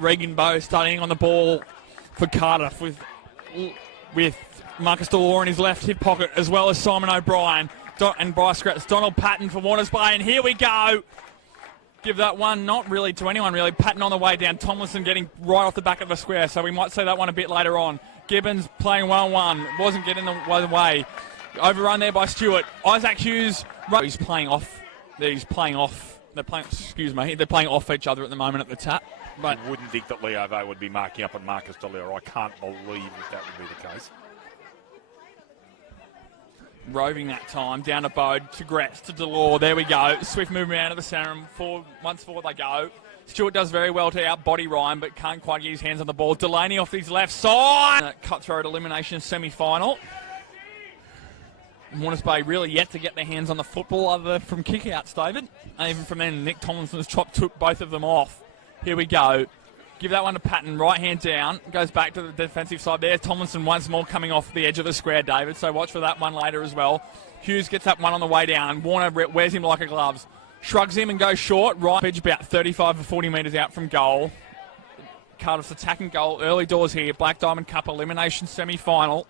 WB Bowe starting on the ball for Cardiff with Marcus Delore in his left hip pocket, as well as Simon O'Brien and Bryce Gratz. Donald Patton for Warners Bay, and here we go. Give that one not really to anyone, really. Patton on the way down. Tomlinson getting right off the back of the square, so we might see that one a bit later on. Gibbons playing 1-1. Wasn't getting the way. Overrun there by Stewart. Isaac Hughes. He's playing off. They're playing off each other at the moment at the tap. But you wouldn't think that Leo Bowe would be marking up on Marcus Delore. I can't believe that would be the case. Roving that time, down to Bode, to Gratz, to Delore. There we go. Swift movement out of the centre. Once forward they go. Stewart does very well to out-body Ryan, but can't quite get his hands on the ball. Delaney off his left side. Cutthroat elimination semi-final. Warners Bay really yet to get their hands on the football other than from kick-outs, David. And even from then, Nick Tomlinson's chop took both of them off. Here we go. Give that one to Patton. Right hand down. Goes back to the defensive side there. Tomlinson once more coming off the edge of the square, David. So watch for that one later as well. Hughes gets that one on the way down. Warner wears him like a glove. Shrugs him and goes short. Right pitch about 35 or 40 metres out from goal. Cardiff's attacking goal. Early doors here. Black Diamond Cup elimination semi-final.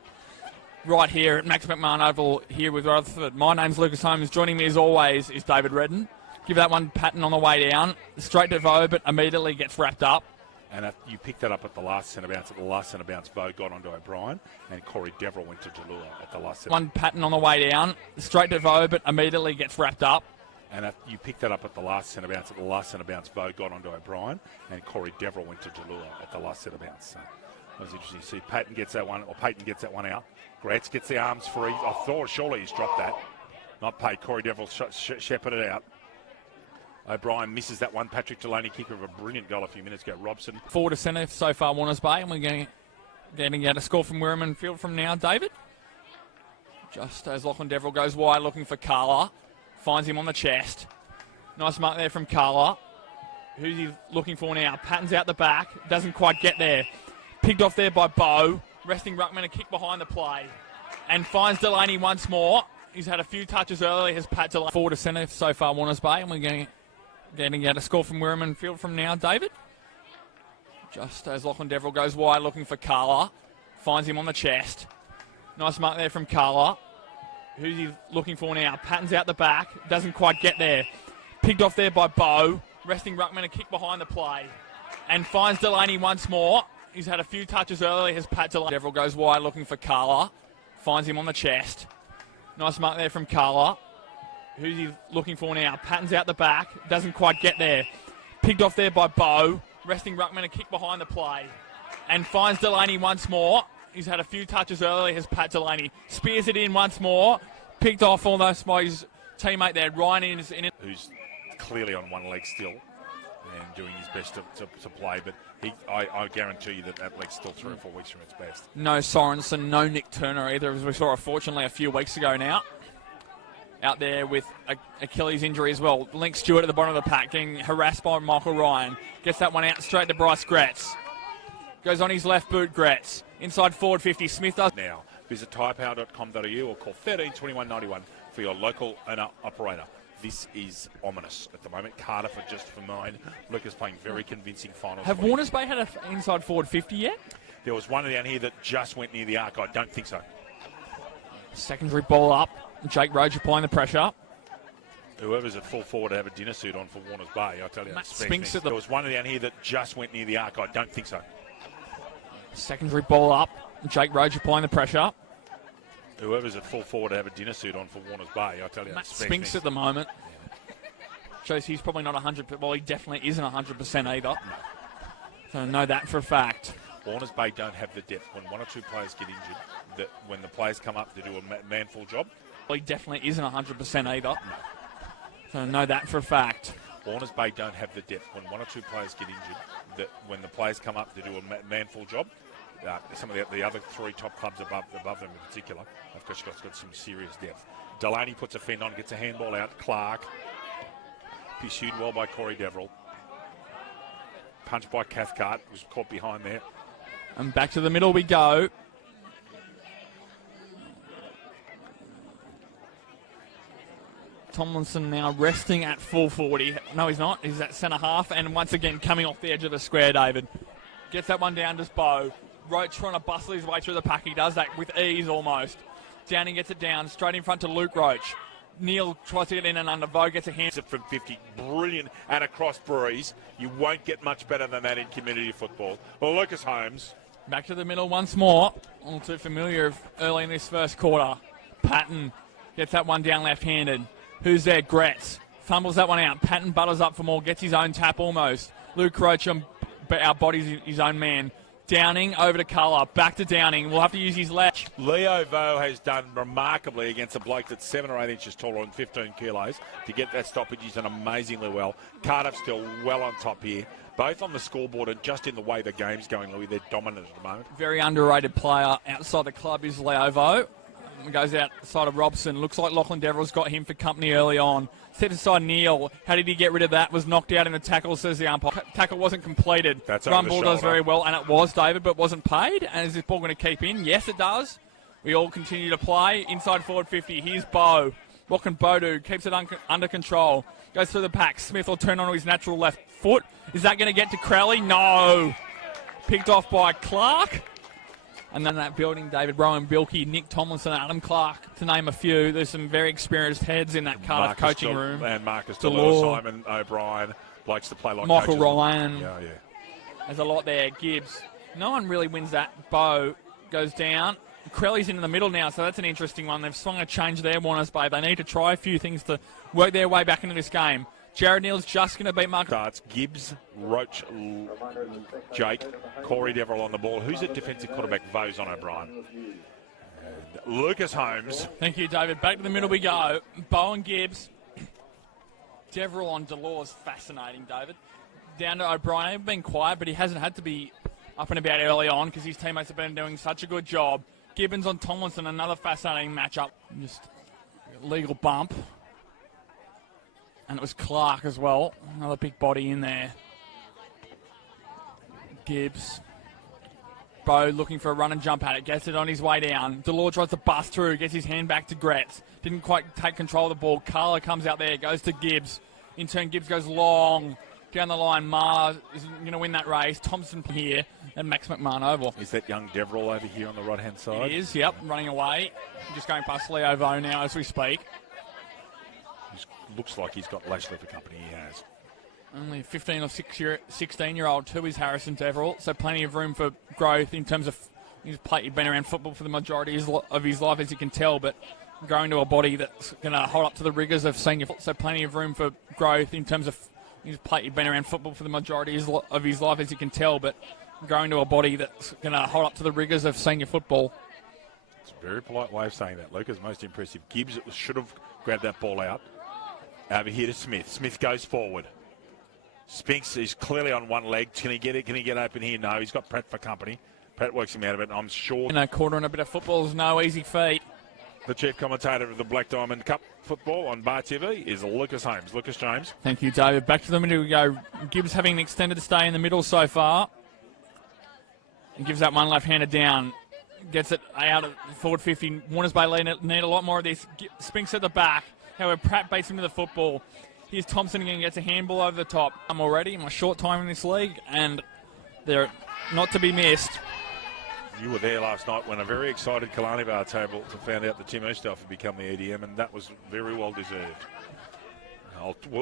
Right here at Max McMahon Oval here with Rutherford. My name's Lucas Holmes. Joining me as always is David Redden. Give that one Patton on the way down. Straight to Bowe, but immediately gets wrapped up. And you picked that up at the last centre bounce. At the last centre bounce, Bowe got onto O'Brien, and Corey Deverill went to Jalula at the last centre. One Patton on the way down. Straight to Bowe, but immediately gets wrapped up. And you picked that up at the last centre bounce. At the last centre bounce, Bowe got onto O'Brien, and Corey Deverill went to Jalula at the last centre bounce. So that was interesting to see. Payton gets that one out. Gratz gets the arms free. I thought surely he's dropped that. Not paid. Corey Deverill shepherded it out. O'Brien misses that one. Patrick Delaney kicker of a brilliant goal a few minutes ago. Robson. Forward to centre so far, Warners Bay, and we're going to get a score from Wirraman Field from now, David. Just as Lachlan Deverill goes wide looking for Carla. Finds him on the chest. Nice mark there from Carla. Who's he looking for now? Patton's out the back. Doesn't quite get there. Picked off there by Bowe. Resting ruckman, a kick behind the play. And finds Delaney once more. He's had a few touches earlier. Has Pat Delaney. Forward to centre so far, Warners Bay, and we're going to get a score from Wirraman Field from now, David. Just as Lachlan Deverill goes wide looking for Carla. Finds him on the chest. Nice mark there from Carla. Who's he looking for now? Patton's out the back. Doesn't quite get there. Picked off there by Bowe. Resting ruckman, a kick behind the play. And finds Delaney once more. He's had a few touches earlier. Has Pat Delaney. Deverill goes wide looking for Carla. Finds him on the chest. Nice mark there from Carla. Who's he looking for now? Patton's out the back. Doesn't quite get there. Picked off there by Bowe. Resting ruckman, a kick behind the play. And finds Delaney once more. He's had a few touches earlier. Has Pat Delaney. Spears it in once more. Picked off almost by his teammate there. Ryan is in it. Who's clearly on one leg still and doing his best to play. But I guarantee you that leg's still 3 or 4 weeks from its best. No Sorensen, no Nick Turner either, as we saw unfortunately a few weeks ago now. Out there with Achilles injury as well. Link Stewart at the bottom of the pack, getting harassed by Michael Ryan. Gets that one out straight to Bryce Gratz. Goes on his left boot, Gratz. Inside forward 50, Smith does. Now, visit tyrepower.com.au or call 13 21 91 for your local owner-operator. This is ominous at the moment. Cardiff are just for mine. Lucas playing very convincing finals. Have Warners Bay had an inside forward 50 yet? There was one down here that just went near the arc. I don't think so. Secondary ball up. Jake Roach applying the pressure. Whoever's at full forward to have a dinner suit on for Warners Bay, I tell you. Matt Spinks at there was one down here that just went near the arc. I don't think so. Secondary ball up. Jake Roach applying the pressure. Whoever's at full forward to have a dinner suit on for Warners Bay, I tell you. Matt Spinks at the moment. Shows he's probably not 100%. Well, he definitely isn't 100% either. No. So I know that for a fact. Warners Bay don't have the depth. When 1 or 2 players get injured, that when the players come up to do a manful job. Well, he definitely isn't 100% either. No. So I know that for a fact. Warners Bay don't have the depth. When 1 or 2 players get injured, that when the players come up to do a manful job, some of the other 3 top clubs above them in particular have got some serious depth. Delaney puts a fend on, gets a handball out. Clark. Pursued well by Corey Deverill. Punched by Cathcart, was caught behind there. And back to the middle we go. Tomlinson now resting at full 40. No, he's not. He's at centre half, and once again coming off the edge of the square, David. Gets that one down to Bowe. Roach trying to bustle his way through the pack. He does that with ease almost. Downing gets it down, straight in front to Luke Roach. Neil tries to get in and under. Bowe gets a hand. From 50, brilliant, and across breeze. You won't get much better than that in community football. Well, Lucas Holmes. Back to the middle once more. All too familiar early in this first quarter. Patton gets that one down left-handed. Who's there? Gretz. Fumbles that one out. Patton butters up for more. Gets his own tap almost. Luke Roach outbodies his own man. Downing over to Colour. Back to Downing. We'll have to use his left. Leo Bowe has done remarkably against a bloke that's 7 or 8 inches taller and 15 kilos. To get that stoppage, he's done amazingly well. Cardiff still well on top here. Both on the scoreboard and just in the way the game's going, Louis, they're dominant at the moment. Very underrated player outside the club is Leo Bowe. Goes outside of Robson. Looks like Lachlan Deverell's got him for company early on. Steps aside Neil. How did he get rid of that? Was knocked out in the tackle, says the umpire. Tackle wasn't completed. That's Run ball does very well, and it was, David, but wasn't paid. And is this ball going to keep in? Yes, it does. We all continue to play. Inside forward 50. Here's Bowe. What can Bowe do? Keeps it under control. Goes through the pack. Smith will turn on his natural left foot. Is that going to get to Crowley? No. Picked off by Clark. And then that building, David, Rowan Bilkey, Nick Tomlinson, Adam Clark, to name a few. There's some very experienced heads in that Cardiff coaching room. And Marcus Delore, Simon O'Brien likes to play like Michael coaches. Ryan. Yeah. There's a lot there. Gibbs. No one really wins that. Bowe goes down. Crowley's in the middle now, so that's an interesting one. They've swung a change there, Warners Bay. They need to try a few things to work their way back into this game. Jared Neal's just going to beat Mark. Starts Gibbs, Roach, Jake, Corey Deverell on the ball. Who's at defensive quarterback? Vose on O'Brien. And Lucas Holmes. Thank you, David. Back to the middle we go. Bowe and Gibbs. Deverell on Delore's fascinating, David. Down to O'Brien. He's been quiet, but he hasn't had to be up and about early on because his teammates have been doing such a good job. Gibbons on Tomlinson, another fascinating matchup. Just legal bump. And it was Clark as well. Another big body in there. Gibbs. Bowe looking for a run and jump at it. Gets it on his way down. Delore tries to bust through. Gets his hand back to Gretz. Didn't quite take control of the ball. Carla comes out there. Goes to Gibbs. In turn, Gibbs goes long. Down the line, Mars is going to win that race. Thompson here at Max McMahon Oval. Is that young Deverell over here on the right-hand side? It is, yep. Running away. Just going past Leo Bowe now as we speak. Looks like he's got Lashley for company. He has. Only 15 or 16-year-old too is Harrison Deverell, so plenty of room for growth in terms of he's been around football for the majority of his life, as you can tell, but growing to a body that's going to hold up to the rigours of senior football. So plenty of room for growth in terms of he's been around football for the majority of his life, as you can tell, but growing to a body that's going to hold up to the rigours of senior football. It's a very polite way of saying that, Lucas. Most impressive. Gibbs should have grabbed that ball out. Over here to Smith. Smith goes forward. Spinks is clearly on one leg. Can he get it? Can he get open here? No, he's got Pratt for company. Pratt works him out of it, I'm sure. In a quarter and a bit of football is no easy feat. The chief commentator of the Black Diamond Cup football on Bar TV is Lucas Holmes. Lucas James. Thank you, David. Back to the middle we go. Gibbs having an extended stay in the middle so far. And gives that one left-handed down. Gets it out of forward 50. Warners Bay need a lot more of this. Spinks at the back. However, Pratt baits him to the football. Here's Thompson again, gets a handball over the top. I'm already in my short time in this league, and they're not to be missed. You were there last night when a very excited Kalani Bar table found out that Tim Eastoff had become the EDM, and that was very well deserved.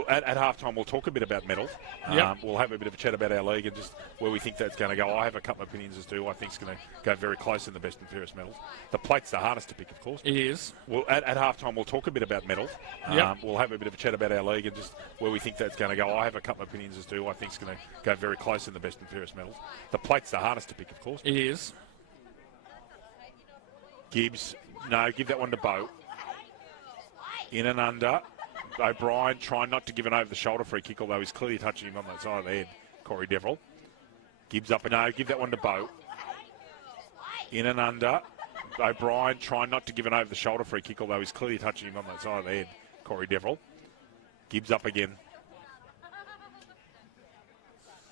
At halftime, we'll talk a bit about medals. Yep. We'll have a bit of a chat about our league and just where we think that's going to go. I have a couple of opinions as to who I think is going to go very close in the best and fairest medals. The plate's the hardest to pick, of course. It is. At halftime, we'll talk a bit about medals. Yep. We'll have a bit of a chat about our league and just where we think that's going to go. I have a couple of opinions as to who I think is going to go very close in the best and fairest medals. The plate's the hardest to pick, of course. It is. Gibbs, no, give that one to Bowe. In and under. O'Brien trying not to give an over-the-shoulder free kick, although he's clearly touching him on the side of the head. Corey Deverell. Gibbs up and no, give that one to Bowe. In and under. O'Brien trying not to give an over-the-shoulder free kick, although he's clearly touching him on the side of the head. Corey Deverell. Gibbs up again.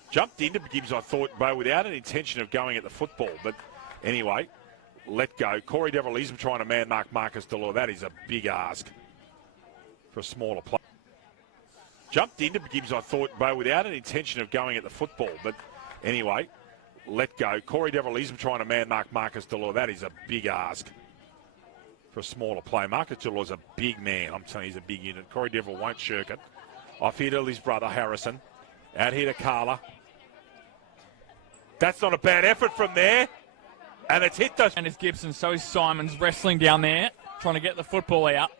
Jumped into Gibbs, I thought, Bowe, without an intention of going at the football. But anyway, let go. Corey Deverell is trying to man-mark Marcus Delore. That is a big ask. for a smaller play. Jumped into Gibbs, I thought, Bowe, without an intention of going at the football. But anyway, let go. Corey Deverill is trying to man-mark Marcus Delore. That is a big ask for a smaller play. Marcus Delore's a big man. I'm telling you, he's a big unit. Corey Deverill won't shirk it. Off here to his brother, Harrison. Out here to Carla. That's not a bad effort from there. And it's hit the... And it's Gibson, so is Simons wrestling down there, trying to get the football out.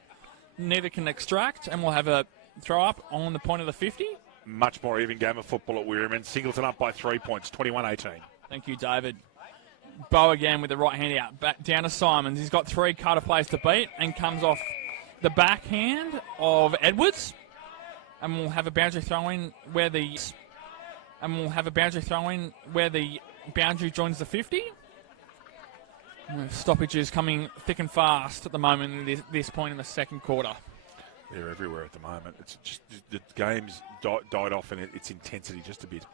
Neither can extract, and we'll have a throw up on the point of the 50. Much more even game of football at Weirman. Singleton up by 3 points, 21-18. Thank you, David. Bowe again with the right hand out. Back down to Simons. He's got 3 Carter players to beat and comes off the backhand of Edwards. And we'll have a boundary throw-in where the... boundary joins the 50. Stoppages coming thick and fast at the moment at this point in the second quarter. They're everywhere at the moment. It's just the game's died off in its intensity just a bit.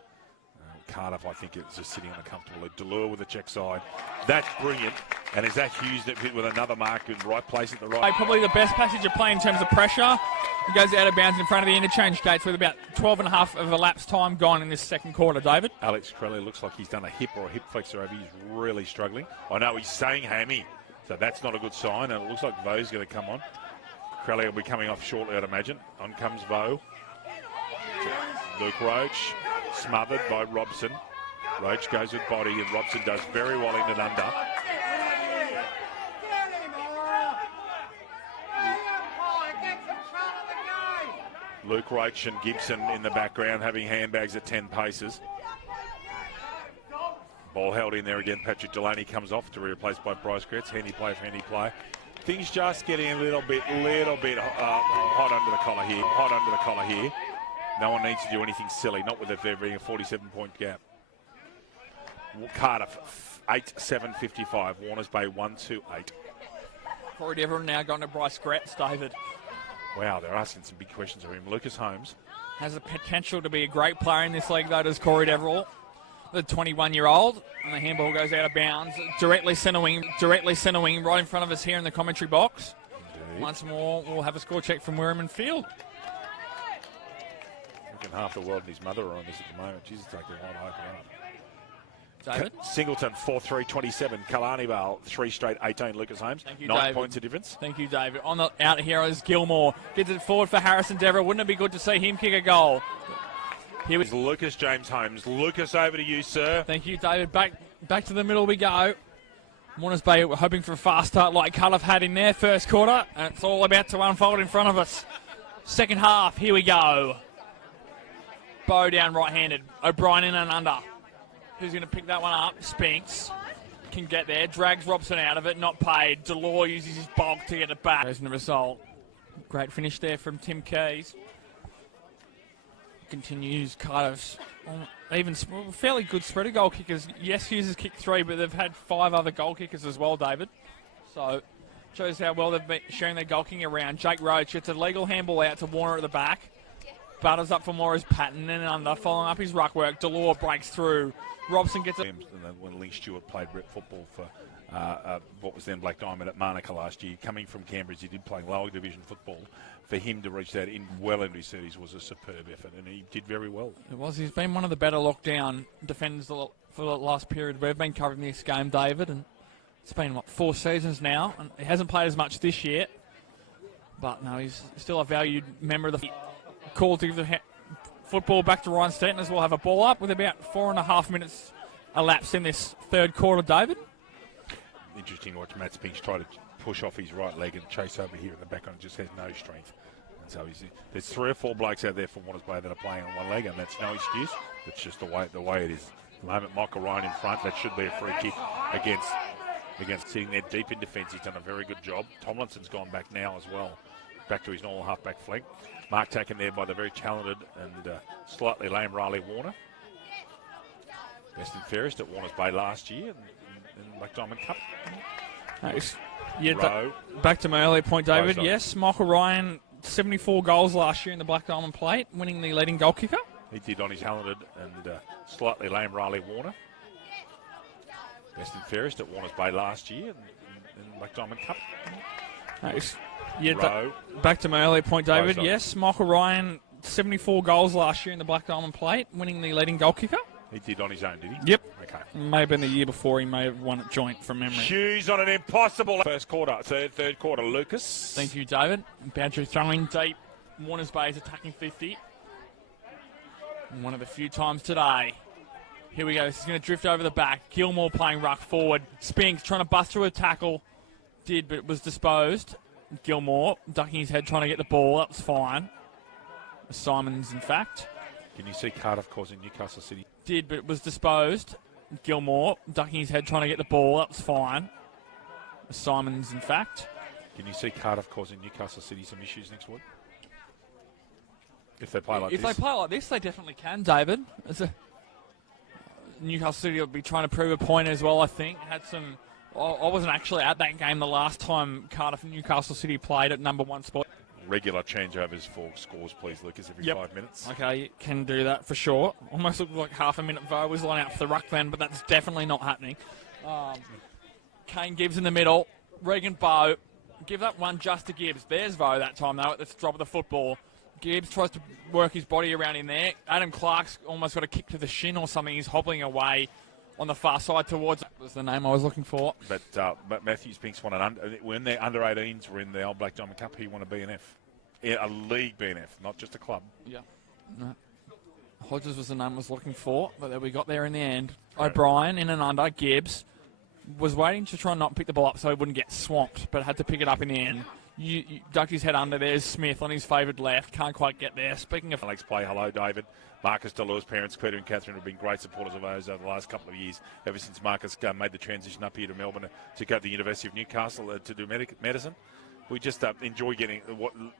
Cardiff, I think, is just sitting uncomfortably. Delure with the check side. That's brilliant. And is that Hughes that hit with another mark in the right place at the right... Probably the best passage of play in terms of pressure. He goes out of bounds in front of the interchange gates with about 12 and a half of elapsed time gone in this second quarter, David. Alex Crowley looks like he's done a hip or a hip flexor over. He's really struggling. I know he's saying hammy, so that's not a good sign. And it looks like Bowe's going to come on. Crowley will be coming off shortly, I'd imagine. On comes Bowe. Luke Roach, smothered by Robson. Roach goes with body, and Robson does very well in and under. Luke Roach and Gibson in the background having handbags at 10 paces. Ball held in there again. Patrick Delaney comes off to be replaced by Bryce Gretz. Handy play for handy play. Things just getting a little bit hot under the collar here. No one needs to do anything silly, not with it there being a 47-point gap. Cardiff, 8-7-55. Warners Bay, 1-2-8. Corey Deverill now gone to Bryce Gretz, David. Wow, they're asking some big questions of him. Lucas Holmes. Has the potential to be a great player in this league, though, does Corey Deverill, the 21-year-old. And the handball goes out of bounds. Directly centre wing right in front of us here in the commentary box. Indeed. Once more, we'll have a score check from Weirman Field. Half the world and his mother are on this at the moment. Jesus, taking a while to open up. David? Singleton, 4-3, 27. Kalani Vale, 3 straight, 18. Lucas Holmes, Thank you, 9 David. points of difference. Thank you, David. On the out here is Gilmore. Gets it forward for Harrison Deverill. Wouldn't it be good to see him kick a goal? Here is Lucas James Holmes. Lucas, over to you, sir. Thank you, David. Back to the middle we go. Warners Bay were hoping for a fast start like Cardiff had in their first quarter. And it's all about to unfold in front of us. Second half, here we go. Bowe down right-handed. O'Brien in and under. Who's going to pick that one up? Spinks can get there. Drags Robson out of it. Not paid. Delore uses his bulk to get it back. There's the result. Great finish there from Tim Keys. Continues Cardiff's even fairly good spreader goal kickers. Yes, Hughes has kicked 3, but they've had 5 other goal kickers as well, David. So shows how well they've been sharing their goal kicking around. Jake Roach gets a legal handball out to Warner at the back. Butters up for Morris Patton and under, following up his ruck work. Delore breaks through. Robson gets it. When Lee Stewart played rep football for what was then Black Diamond at Monaca last year, coming from Canberra, he did play lower division football. For him to reach that well into his 30s was a superb effort, and he did very well. It was. He's been one of the better lockdown defenders for the last period. We've been covering this game, David, and it's been, 4 seasons now, and he hasn't played as much this year. But no, he's still a valued member of the call to give the football back to Ryan Stanton as we'll have a ball up with about 4.5 minutes elapsed in this third quarter, David. Interesting to watch Matt Spinks try to push off his right leg and chase over here in the back, and just has no strength. And so there's 3 or 4 blokes out there for Warners Bay that are playing on one leg, and that's no excuse. It's just the way it is. At the moment, Michael Ryan in front. That should be a free kick against sitting there deep in defence. He's done a very good job. Tomlinson's gone back now as well, back to his normal half-back flank. Mark taken there by the very talented and slightly lame Riley Warner. Best and fairest at Warners Bay last year in Black Diamond Cup. Nice. Yeah, back to my earlier point, David. Yes, Michael Ryan, 74 goals last year in the Black Diamond Plate, winning the leading goal kicker. He did on his talented and slightly lame Riley Warner. Best and fairest at Warners Bay last year in Black Diamond Cup. Nice. Yeah, back to my earlier point, David. Sorry. Yes, Michael Ryan, 74 goals last year in the Black Diamond Plate, winning the leading goal kicker. He did on his own, did he? Yep. Okay. May have been the year before. He may have won it joint from memory. Hughes on an impossible first quarter. Third quarter, Lucas. Thank you, David. Boundary throwing deep. Warners Bay is attacking 50. And one of the few times today. Here we go. This is going to drift over the back. Gilmore playing ruck forward. Spinks trying to bust through a tackle. Did, but it was disposed. Gilmore ducking his head trying to get the ball. That was fine. Simons, in fact. Can you see Cardiff causing Newcastle City? Did, but it was disposed. Gilmore ducking his head trying to get the ball. That was fine. Simons, in fact. Can you see Cardiff causing Newcastle City some issues next week? If they play like if this? If they play like this, they definitely can, David. Newcastle City will be trying to prove a point as well, I think. I wasn't actually at that game the last time Cardiff and Newcastle City played at number one spot. Regular changeovers for scores, please, Lucas, every 5 minutes. Okay, you can do that for sure. Almost looked like half a minute Bowe was line out for the ruck then, but that's definitely not happening. Kane Gibbs in the middle. Regan Bowe. Give that one just to Gibbs. There's Bowe that time, though, at the drop of the football. Gibbs tries to work his body around in there. Adam Clark's almost got a kick to the shin or something. He's hobbling away on the far side towards... That was the name I was looking for. But Matthew Spinks won when they're under 18s were in the old Black Diamond Cup, he won a BNF. Yeah, a league BNF, not just a club. Yeah. No. Hodges was the name I was looking for, but we got there in the end. Right. O'Brien in and under. Gibbs was waiting to try and not pick the ball up so he wouldn't get swamped, but had to pick it up in the end. You ducked his head under. There's Smith on his favoured left. Can't quite get there. Speaking of... Alex play, hello, David. Marcus Delure's parents, Peter and Catherine, have been great supporters of ours over the last couple of years, ever since Marcus made the transition up here to Melbourne to go to the University of Newcastle to do medicine. We just enjoy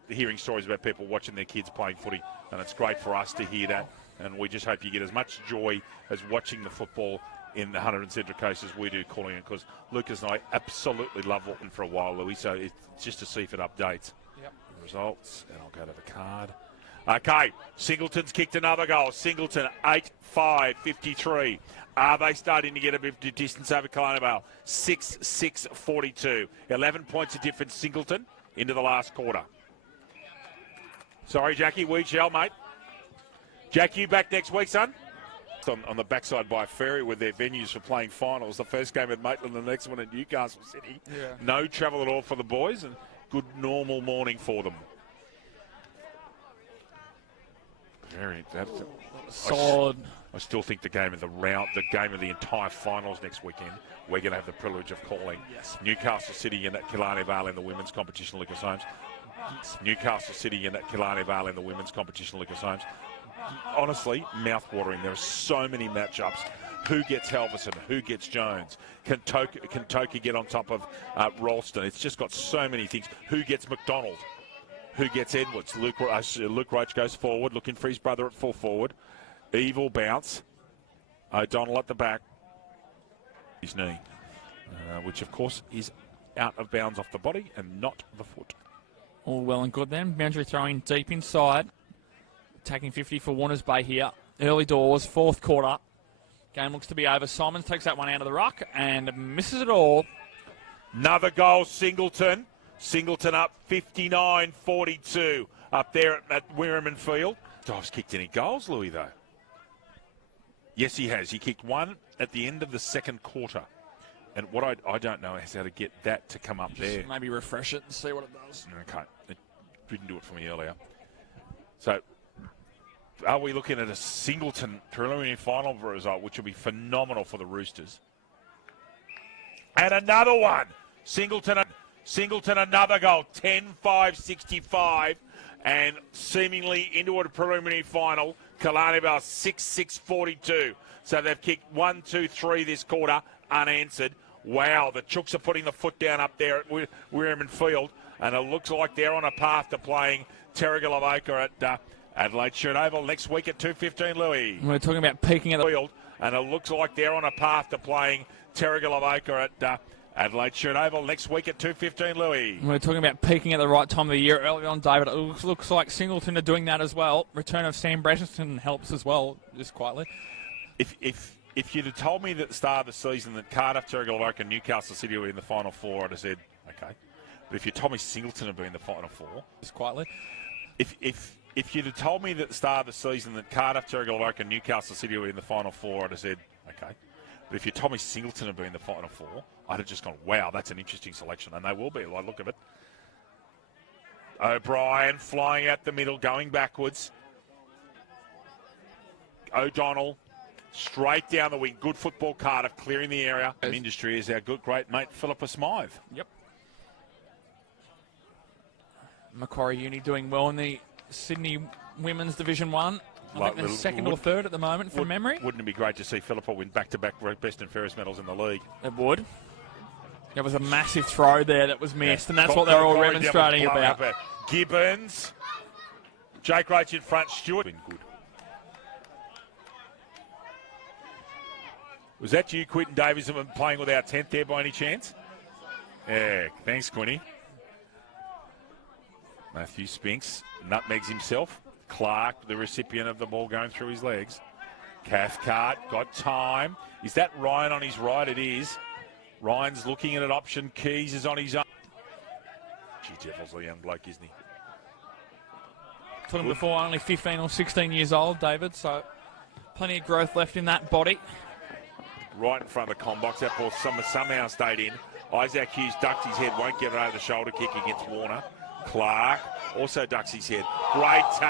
hearing stories about people watching their kids playing footy, and it's great for us to hear that. And we just hope you get as much joy as watching the football in the Hunter and Central Coast as we do calling it, because Lucas and I absolutely love watching for a while, Louis, so it's just to see if it updates. Yep. The results, and I'll go to the card. Okay, Singleton's kicked another goal. Singleton, 8-5-53. Are they starting to get a bit of distance over Kalani Vale? 6-6-42. 11 points of difference, Singleton, into the last quarter. Sorry, Jackie, we shall, mate. Jack, you back next week, son? On the backside by a ferry with their venues for playing finals. The first game at Maitland, the next one at Newcastle City. Yeah. No travel at all for the boys, and good normal morning for them. That's solid. I still think the game of the game of the entire finals next weekend, we're going to have the privilege of calling. Yes. Newcastle City and at Killarney Vale in the women's competition, Lucas Holmes. Yes. Newcastle City and at Killarney Vale in the women's competition, Lucas Holmes. Honestly, mouth-watering. There are so many matchups. Who gets Halverson? Who gets Jones? Can Toki get on top of Ralston? It's just got so many things. Who gets McDonald? Who gets Edwards? Luke Roach goes forward, looking for his brother at full forward. Evil bounce. O'Donnell at the back. His knee, which of course is out of bounds off the body and not the foot. All well and good then. Boundary throwing deep inside. Attacking 50 for Warners Bay here. Early doors, fourth quarter. Game looks to be over. Simons takes that one out of the ruck and misses it all. Another goal, Singleton. Singleton up 59-42 up there at Wirraman Field. Dive's kicked any goals, Louis, though? Yes, he has. He kicked one at the end of the second quarter. And what I don't know is how to get that to come up there. Maybe refresh it and see what it does. Okay. It didn't do it for me earlier. So, are we looking at a Singleton preliminary final result, which will be phenomenal for the Roosters? And another one. Singleton, another goal. 10-5-65. And seemingly into a preliminary final. Killarney Vale 6-6-42. So they've kicked 1, 2, 3 this quarter, unanswered. Wow, the Chooks are putting the foot down up there at Wirraman Field. And it looks like they're on a path to playing Terrigal at Adelaide Shirt Oval next week at 2:15, Louis. We're talking about peaking at the field. And it looks like they're on a path to playing Terrigal at Adelaide Shirt Oval next week at 2:15, Louis. We're talking about peaking at the right time of the year. Early on, David, it looks like Singleton are doing that as well. Return of Sam Bratton helps as well, just quietly. If you'd have told me at the start of the season that Cardiff, Terrigal and Newcastle City were in the Final Four, I'd have said, okay. But if you told me Singleton had been in the Final Four, Just quietly. if you'd have told me at the start of the season that Cardiff, Terrigal and Newcastle City were in the Final Four, I'd have said, okay. But if you told me Singleton had been in the Final Four, I'd have just gone, wow, that's an interesting selection. And they will be, I look at it. O'Brien flying out the middle, going backwards. O'Donnell straight down the wing. Good football, Cardiff, clearing the area. And industry is our good, great mate, Philippa Smythe. Yep. Macquarie Uni doing well in the Sydney Women's Division 1. I think they're second or third at the moment from memory. Wouldn't it be great to see Philippa win back-to-back best and fairest medals in the league? It would. There was a massive throw there that was missed, and that's what they're all remonstrating about. Gibbons. Jake Roach in front. Stewart. Been good. Was that you, Quinton Davis, playing with our 10th there by any chance? Yeah, thanks, Quinny. Matthew Spinks nutmegs himself. Clark, the recipient of the ball going through his legs. Cathcart got time. Is that Ryan on his right? It is. Ryan's looking at an option. Keys is on his own. Gee, Devil's a young bloke, isn't he? Told him before, only 15 or 16 years old, David, so plenty of growth left in that body. Right in front of the combox. That ball somehow stayed in. Isaac Hughes ducked his head, won't get it over the shoulder kick against Warner. Clark also ducks his head. Great tackle.